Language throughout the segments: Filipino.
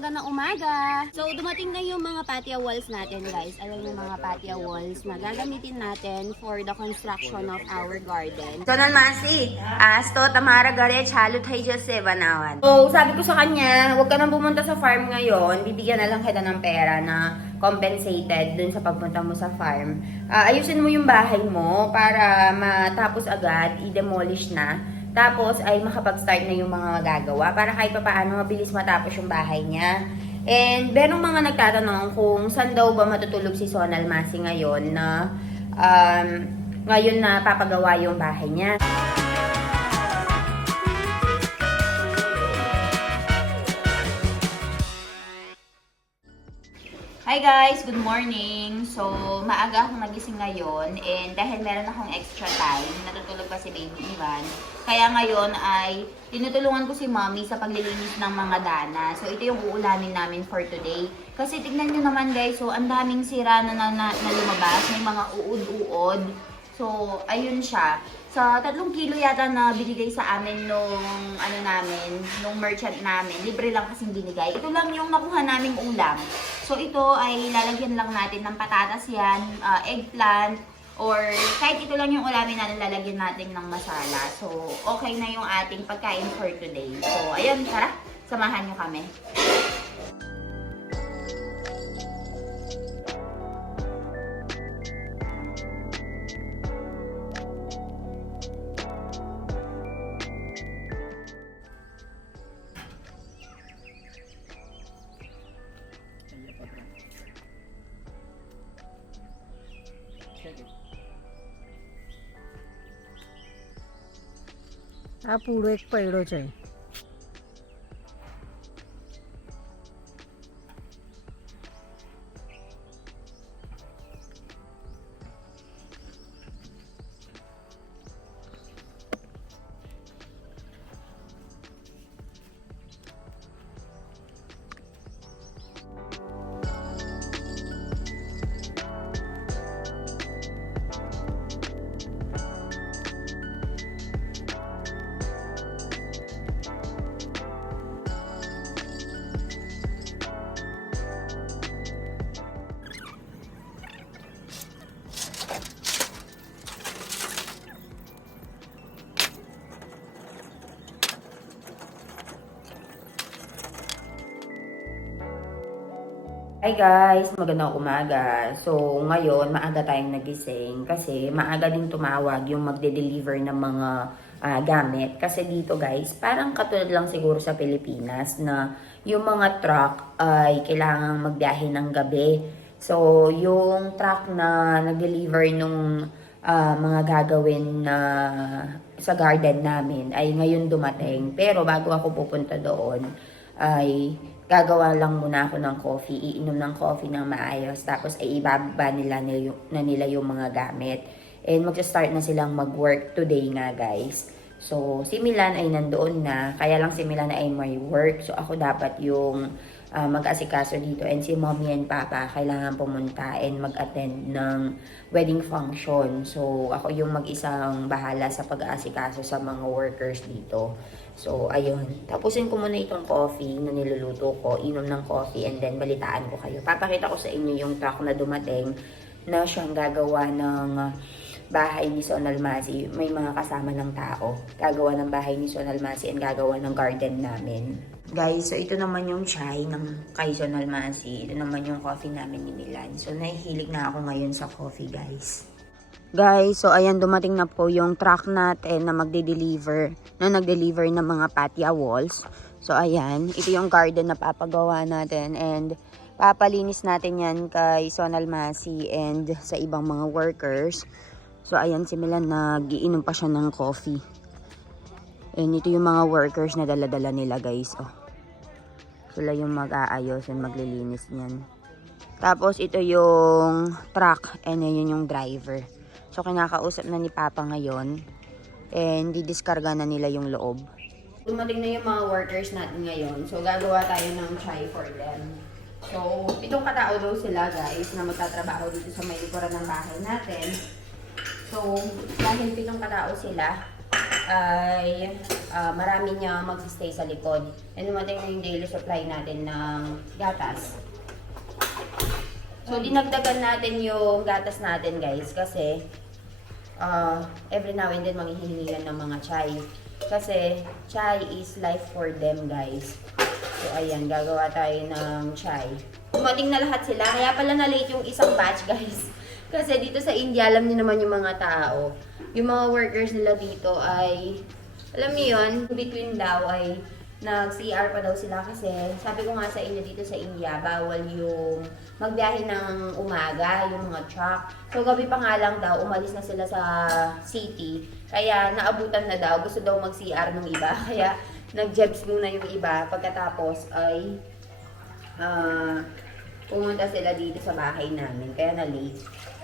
magandang umaga. So, dumating na yung mga patio walls natin, guys. Ayan yung mga patio walls na gagamitin natin for the construction of our garden. Sonal मासी आज तो तुम्हारा घर चालू થઈ जसे बनावन. So, sabi ko sa kanya, huwag ka nang pumunta sa farm ngayon. Bibigyan na lang kita ng pera na compensated dun sa pagpunta mo sa farm. Ayusin mo yung bahay mo para matapos agad, i-demolish na. Tapos ay makapag-start na yung mga magagawa para kahit pa paano mabilis matapos yung bahay niya. And merong mga nagtatanong kung saan daw ba matutulog si Sonal Masi ngayon na ngayon na papagawa yung bahay niya. Hi guys! Good morning! So, maaga akong nagising ngayon and dahil meron akong extra time, natutulog pa si Baby Ivan. Kaya ngayon ay tinutulungan ko si Mommy sa paglilinis ng mga dana. So, ito yung uulamin namin for today. Kasi tignan nyo naman guys, so ang daming sira na lumabas. May mga uod-uod. So, ayun siya. Sa 3 kilo yata na binigay sa amin nung merchant namin. Libre lang kasing binigay. Ito lang yung nakuha naming ulam. So, ito ay lalagyan lang natin ng patatas yan, eggplant, or kahit ito lang yung ulamin natin, lalagyan natin ng masala. So, okay na yung ating pagkain for today. So, ayun, tara, samahan nyo kami. આ પૂરો એક પૈડો છે. Hi guys! Magandang umaga. So, ngayon, maaga tayong nagising kasi maaga din tumawag yung magde-deliver ng mga gamit. Kasi dito guys, parang katulad lang siguro sa Pilipinas na yung mga truck ay kailangang magbiyahe ng gabi. So, yung truck na nag-deliver nung mga gagawin na sa garden namin ay ngayon dumating. Pero bago ako pupunta doon, ay gagawa lang muna ako ng coffee, iinom ng coffee ng maayos, tapos ay ibababa nila yung mga gamit. And magsa-start na silang mag-work today nga guys. So, si Milan ay nandoon na, kaya lang si Milan ay may work. So, ako dapat yung mag-asikaso dito. And si Mommy and Papa kailangan pumunta and mag-attend ng wedding function. So, ako yung mag-isang bahala sa pag-aasikaso sa mga workers dito. So, ayun. Tapusin ko muna itong coffee na niluluto ko. Inom ng coffee and then balitaan ko kayo. Papakita ko sa inyo yung truck na dumating na siyang gagawa ng bahay ni Sonal Masi. May mga kasama ng tao. Gagawa ng bahay ni Sonal Masi and gagawa ng garden namin. Guys, so ito naman yung chai ng kay Sonal Masi. Ito naman yung coffee namin ni Milan. So, nahihilig na ako ngayon sa coffee, guys. Guys, so ayan, dumating na po yung truck natin na nagde-deliver ng mga patio walls. So ayan, ito yung garden na papagawa natin and papalinis natin yan kay Sonal Masi and sa ibang mga workers. So ayan, si Milan nagiinom pa siya ng coffee. And ito yung mga workers na dala-dala nila guys. Oh. Sila yung mag-aayos and maglilinis niyan. Tapos ito yung truck and yun yung driver. So, kinakausap na ni Papa ngayon. And, didiskarga na nila yung loob. Dumating na yung mga workers natin ngayon. So, gagawa tayo ng chai for them. So, itong katao daw sila, guys, na magtatrabaho dito sa may likuran ng bahay natin. So, dahil pitong katao sila, ay marami niya mag-stay sa likod. And dumating na yung daily supply natin ng gatas. So, dinagdagan natin yung gatas natin, guys, kasi every now and then manghihingi yan ng mga chai. Kasi chai is life for them, guys. So, ayan, gagawa tayo ng chai. Dumating na lahat sila, kaya pala na-late yung isang batch, guys. Kasi dito sa India, alam niyo naman yung mga tao. Yung mga workers nila dito ay, alam niyo yun, between daw ay nag-CR pa daw sila kasi sabi ko nga sa inyo dito sa India, bawal yung magbiyahe ng umaga, yung mga truck. So gabi pa nga lang daw, umalis na sila sa city. Kaya naabutan na daw, gusto daw mag-CR ng iba. Kaya nag-jebs muna yung iba. Pagkatapos ay pumunta sila dito sa bahay namin. Kaya na-late.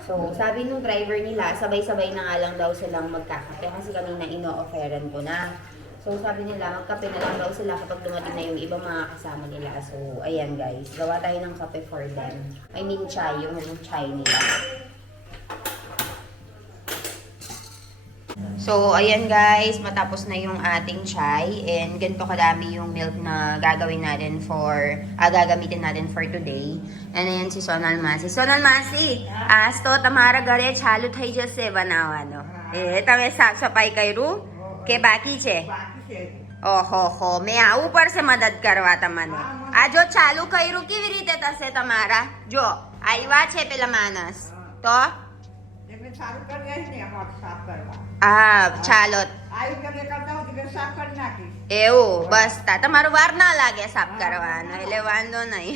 So sabi nung driver nila, sabay-sabay na nga lang daw silang magkakape kasi kanina ino-offeran ko na. So, sabi nila, magkape na lang daw sila kapag dumating na yung ibang mga kasama nila. So, ayan guys, gawa tayo ng kape for them. I mean, chai, yung chai nila. So, ayan guys, matapos na yung ating chai. And ganito kadami yung milk na gagawin natin for, gagamitin natin for today. And ayan si Sonal Masi. Sonal Masi, आज तो तुम्हारा घरे चालू થઈ જશે બનાવવાનો. તમે સાફ સફાઈ કર્યું કે બાકી છે? ઓહો મેં આવું પડશે મદદ કરવા તમને. આ જો ચાલુ કર્યું કેવી રીતે થશે તમારા? જો આવ્યા છે પેલા માણસ તો ચાલો એવું બસ તમારું વાર ના લાગે સાફ કરવાનો એટલે વાંધો નહીં.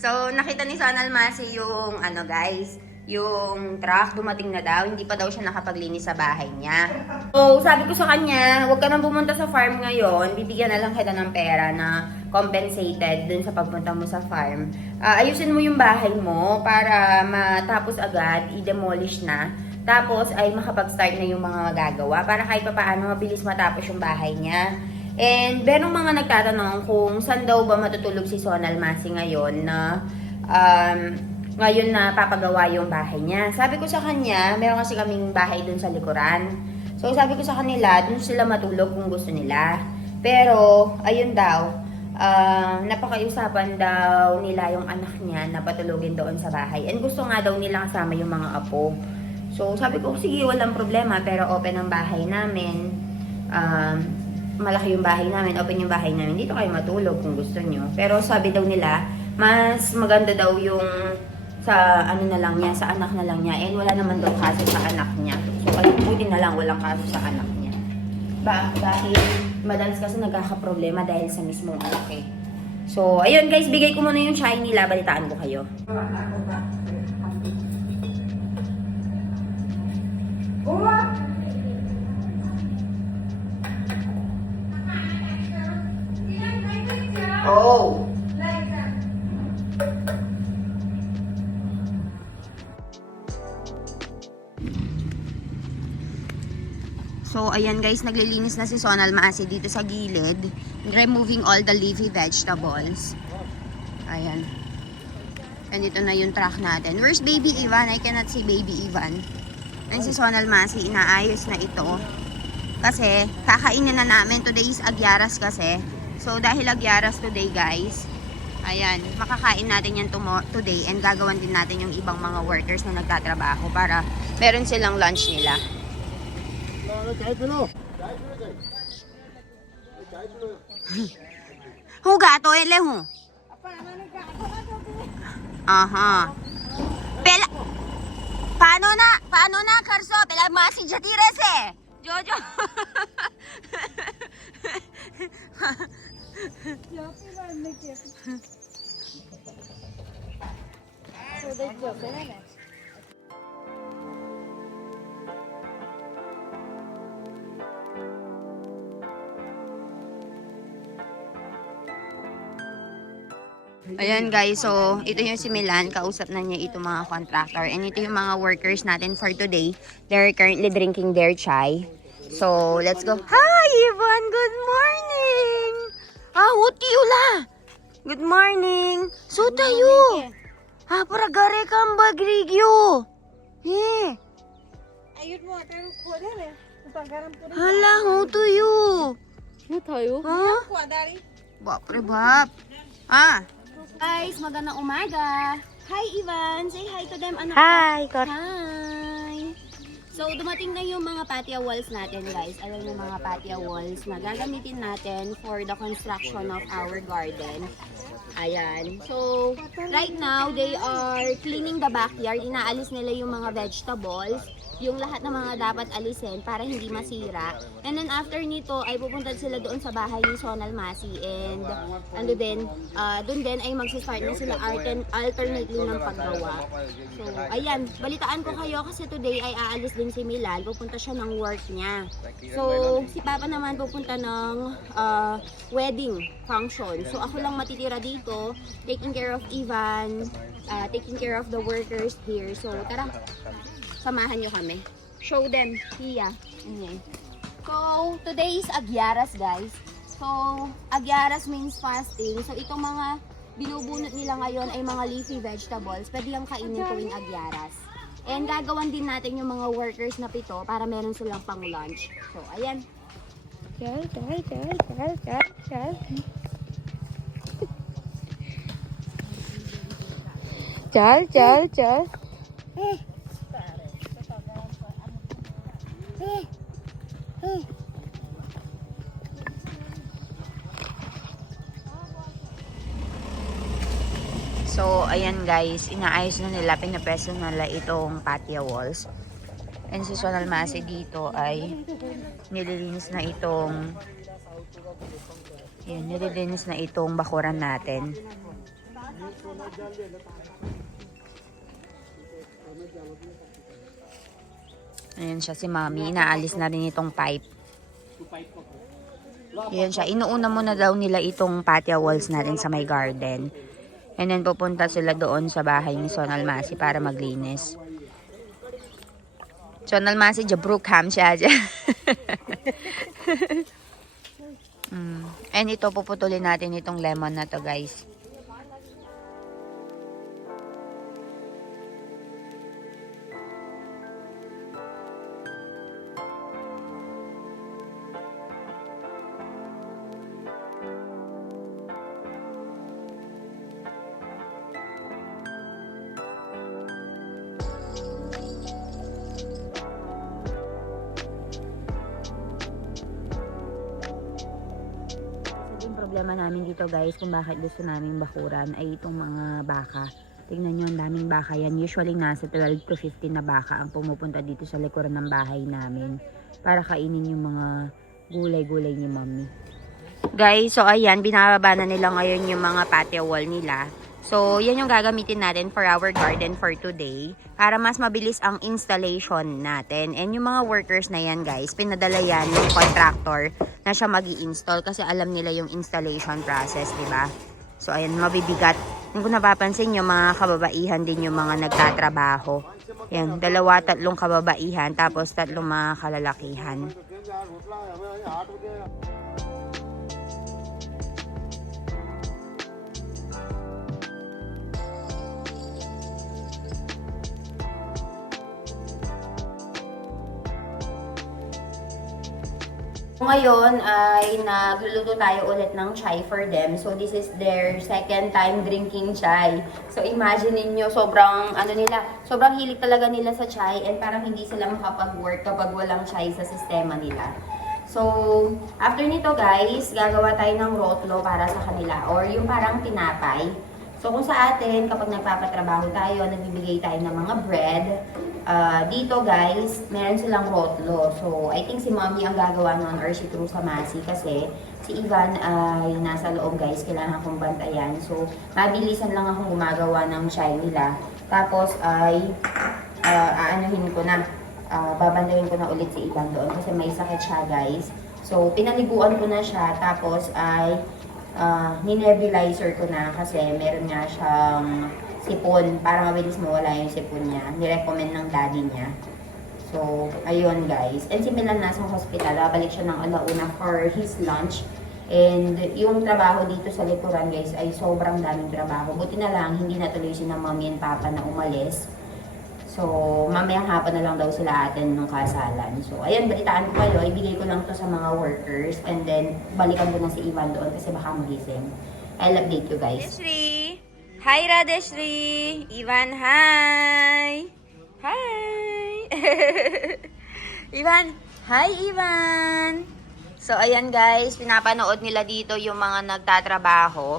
So nakita ni Sonal Masi yung ano guys, yung truck, dumating na daw, hindi pa daw siya nakapaglinis sa bahay niya. So, sabi ko sa kanya, huwag ka nang pumunta sa farm ngayon, bibigyan na lang kita ng pera na compensated dun sa pagpunta mo sa farm. Ayusin mo yung bahay mo para matapos agad, i-demolish na. Tapos ay makapag-start na yung mga magagawa para kahit pa paano mabilis matapos yung bahay niya. And merong mga nagtatanong kung saan daw ba matutulog si Sonal Masi ngayon na ngayon na papagawa yung bahay niya. Sabi ko sa kanya, meron kasi kaming bahay dun sa likuran. So sabi ko sa kanila, dun sila matulog kung gusto nila. Pero, ayun daw, napakaiusapan daw nila yung anak niya na patulogin doon sa bahay. And gusto nga daw nila kasama yung mga apo. So sabi ko, sige, walang problema, pero open ang bahay namin. Malaki yung bahay namin, open yung bahay namin. Dito kayo matulog kung gusto nyo. Pero sabi daw nila, mas maganda daw yung sa ano na lang niya, sa anak na lang niya. And wala naman daw kaso sa anak niya. So, buti na lang walang kaso sa anak niya. Dahil madalas kasi nagkakaproblema dahil sa mismong anak eh. So, ayun guys, bigay ko muna yung chai nila. Balitaan ko kayo. Oh! So, ayan guys, naglilinis na si Sonal Masi dito sa gilid. Removing all the leafy vegetables. Ayan. And dito na yung truck natin. Where's Baby Ivan? I cannot see Baby Ivan. And si Sonal Masi, inaayos na ito. Kasi, kakainin na namin. Today is Agyaras kasi. So, dahil Agyaras today guys, ayan, makakain natin yan today. And gagawan din natin yung ibang mga workers na nagtatrabaho para meron silang lunch nila. હું ગાતો એટલે હું પેલા પાનો ના કરશો પેલા માસી જતી રહેશે જોજો Ayan guys, so ito yung si Milan, kausap na niya itong mga contractor. And ito yung mga workers natin for today. They're currently drinking their chai. So, let's go. Hi, Ivan! Good morning! Hutiula! Good morning! So tayo! Para gare kang bagrigyo! Ayun mo, pero kuha Hala, how to you? Ano tayo? Ha? Bapre bap. Ah. Guys, magandang umaga. Hi, Ivan. Say hi to them, anak. Hi, Kor. Hi. So, dumating na yung mga patio walls natin, guys. Alam yung mga patio walls na gagamitin natin for the construction of our garden. Ayan. So, right now, they are cleaning the backyard. Inaalis nila yung mga vegetables, yung lahat ng mga dapat alisin para hindi masira. And then after nito, ay pupunta sila doon sa bahay ni Sonal Masi. And ano din, doon din ay magsistart na sila alternately ng paggawa. So, ayan. Balitaan ko kayo kasi today ay aalis din si Milal. Pupunta siya ng work niya. So, si Papa naman pupunta ng wedding function. So, ako lang matitira dito, taking care of Ivan, taking care of the workers here. So, tara, samahan nyo kami. Show them, Tia. Okay. So, today is Agyaras, guys. So, Agyaras means fasting. So, itong mga binubunot nila ngayon ay mga leafy vegetables. Pwede yung kainin tuwing Agyaras. And gagawan din natin yung mga workers na 7 para meron silang pang lunch. So, ayan. Chal. So, ayan guys, inaayos na nila, pinapreso nila itong patio walls. And si Sonal Masi dito ay nililinis na itong bakuran natin. Ayan siya si Mami, inaalis na rin itong pipe. Ayan siya, inuuna muna daw nila itong patio walls natin sa may garden. And then pupunta sila doon sa bahay ni Sonal Masi para maglinis. Sonal Masi, Jabrookham siya dyan. And ito, puputulin natin itong lemon na to guys. Problema namin dito guys kung bakit gusto namin bakuran ay itong mga baka. Tingnan nyo, ang daming baka yan. Usually nasa 12 to 15 na baka ang pumupunta dito sa likuran ng bahay namin para kainin yung mga gulay-gulay ni Mommy. Guys, so ayan, binababa na nila ngayon yung mga patio wall nila. So, yan yung gagamitin natin for our garden for today para mas mabilis ang installation natin. And yung mga workers na yan guys, pinadala yan yung contractor na siya mag-i-install kasi alam nila yung installation process, diba? So, ayan, mabibigat. Kung napapansin nyo, mga kababaihan din yung mga nagtatrabaho. Yan, 2-3 kababaihan, tapos 3 mga kalalakihan. Ngayon ay nagluluto tayo ulit ng chai for them. So this is their second time drinking chai. So imagine niyo sobrang sobrang hilig talaga nila sa chai and parang hindi sila makapag-work kapag walang chai sa sistema nila. So after nito guys, gagawa tayo ng rotlo para sa kanila or yung parang tinapay. So kung sa atin kapag nagpapatrabaho tayo, nagbibigay tayo ng mga bread. Dito guys, meron silang rotlo. So, I think si Mommy ang gagawa nun or si Trusa Masi kasi si Ivan ay nasa loob guys. Kailangan akong bantayan. So, mabilisan lang akong gumagawa ng chai nila. Tapos ay babantayin ko na ulit si Ivan doon kasi may sakit siya guys. So, pinaliguan ko na siya. Tapos ay ninebulizer ko na kasi meron nga siyang sipon para mabilis mawala yung sipon niya. Nirecommend ng daddy niya. So, ayun guys. And si Milan nasa hospital. Babalik siya ng alauna for his lunch. And yung trabaho dito sa likuran guys ay sobrang daming trabaho. Buti na lang hindi natuloy si na mommy and papa na umalis. So, mamayang hapon na lang daw sila atin nung kasalan. So, ayan, balitaan ko kayo. Ibigay ko lang to sa mga workers. And then, balikan ko na si Ivan doon kasi baka magising. I'll update you guys. Deshri! Hi, Radeshri! Ivan, hi! Hi! Ivan! Hi, Ivan! So, ayan guys, pinapanood nila dito yung mga nagtatrabaho.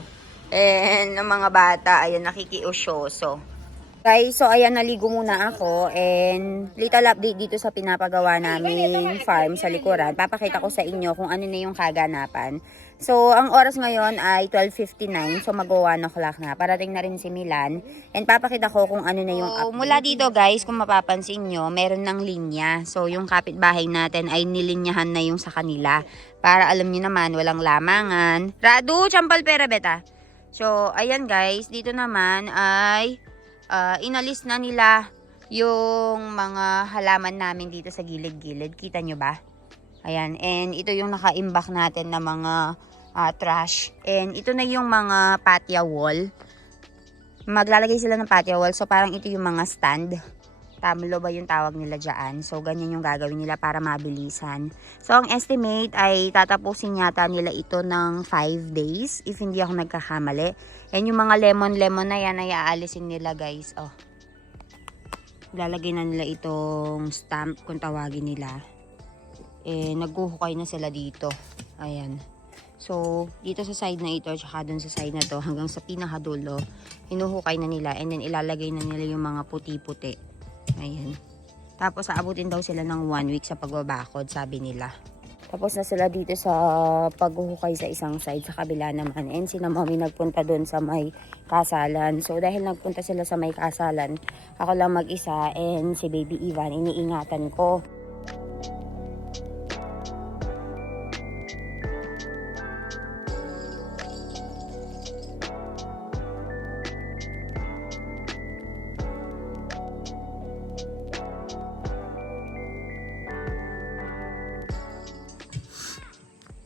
And, ng mga bata, ayan, nakikiusyoso. Guys, so ayan, naligo muna ako and little update dito sa pinapagawa naming farm sa likuran. Papakita ko sa inyo kung ano na yung kaganapan. So, ang oras ngayon ay 12:59, so mag-1 o'clock na. Parating na rin si Milan and papakita ko kung ano na yung update. Mula dito guys, kung mapapansin nyo, meron ng linya. So, yung kapitbahay natin ay nilinyahan na yung sa kanila. Para alam nyo naman, walang lamangan. Radu, champal pera beta. So, ayan guys, dito naman ay inalis na nila yung mga halaman namin dito sa gilid-gilid. Kita nyo ba? Ayan. And ito yung naka-imbak natin na mga trash. And ito na yung mga patio wall. Maglalagay sila ng patio wall. So, parang ito yung mga stand. Tamlo ba yung tawag nila dyan? So, ganyan yung gagawin nila para mabilisan. So, ang estimate ay tatapusin yata nila ito ng 5 days. If hindi ako nagkakamali. And yung mga lemon-lemon na yan ay aalisin nila guys. Oh. Lalagay na nila itong stamp kung tawagin nila. Eh, naghuhukay na sila dito. Ayan. So, dito sa side na ito, tsaka dun sa side na to, hanggang sa pinakadulo, hinuhukay na nila. And then, ilalagay na nila yung mga puti-puti. Ayan. Tapos, aabutin daw sila ng 1 week sa pagbabakod, sabi nila. Tapos na sila dito sa paghuhukay sa isang side, sa kabila naman. And sina mommy nagpunta doon sa may kasalan. So dahil nagpunta sila sa may kasalan, ako lang mag-isa and si baby Ivan, iniingatan ko.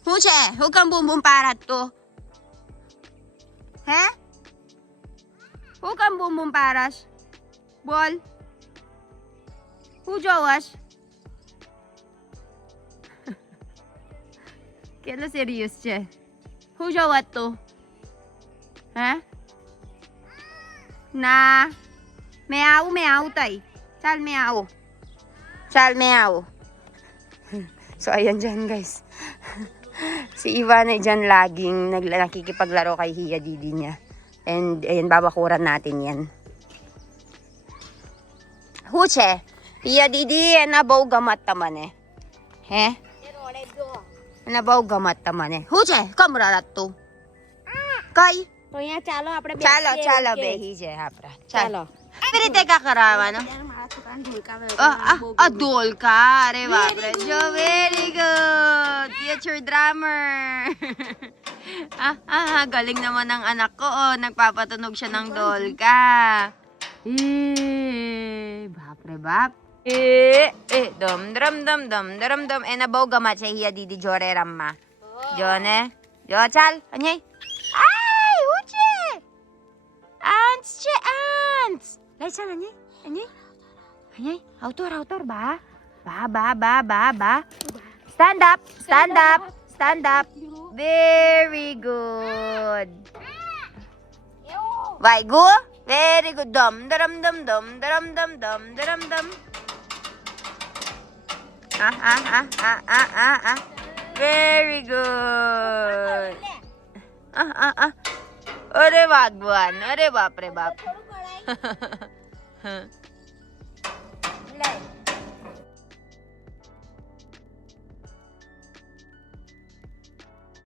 Huche, huwag kang bumbumparat to. He? Huwag kang bumbumparas. Bol. Hujawas. Kailan serious siya? Hujawat to. He? Na. Meow, meow tay. Sal meow. Sal meow. So, ayan dyan guys. Si Ivan ay dyan laging nakikipaglaro kay Hiya Didi niya. And ayan, babakuran natin yan. Huche, Hiya Didi, nabaw gamat taman eh. He? Nabaw gamat taman eh. Huche, kamurarat to. Kay? Chalo, behi je hapra. Chalo. Pero teka karama, no? Adol ka. Are bapre. Jo, very good. Future drummer. Galing naman ng anak ko. Oh, nagpapatunog siya ng dolka. Bapre, bap. Dum, drum, dum, dum, drum, dum. Nabaw gamat sa Hiya Didi Jore Ramma. Jone. Jo, chal. Anyay. Ay, uche. Ants, che, ants. Lai, chal, anyay. Anyay. Anyay. Autor, ba? Ba. Stand up. Stand up. Stand up. Very good. Vai, go. Very good. Dum, dum, dum, dum, dum, dum, dum, dum, dum. Very good. Ore wagwan. Ore bapre bap.